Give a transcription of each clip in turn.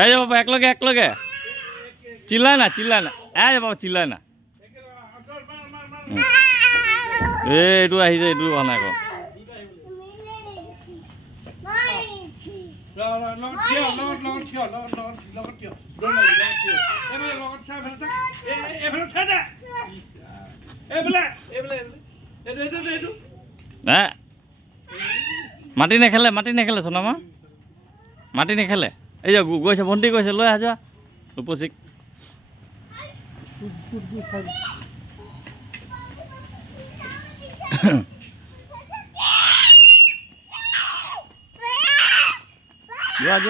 এই বাবা একলগে চিল্লায় না এই বাবা চিল্লায় না এইটো আহিছে এইটো অহা নাই আকৌ মাটি নেখেলে সোনামা মাটি নেখেলে এই যে গৈছে ভণ্টি গৈছে লৈ আহা যোৱা ৰূপসীক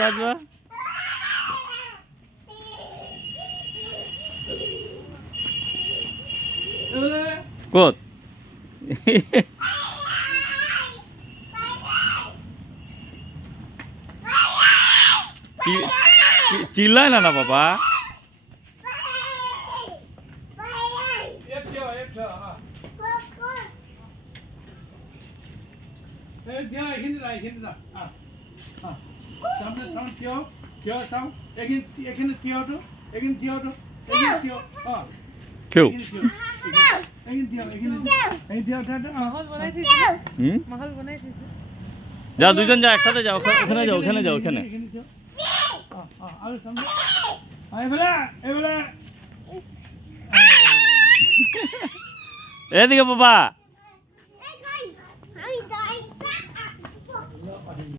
যোৱা ক'ত চিল্লায় না বাবা যাও দুইজন যাও একসাথে যাও ওখানে যাও এদিকে বাবা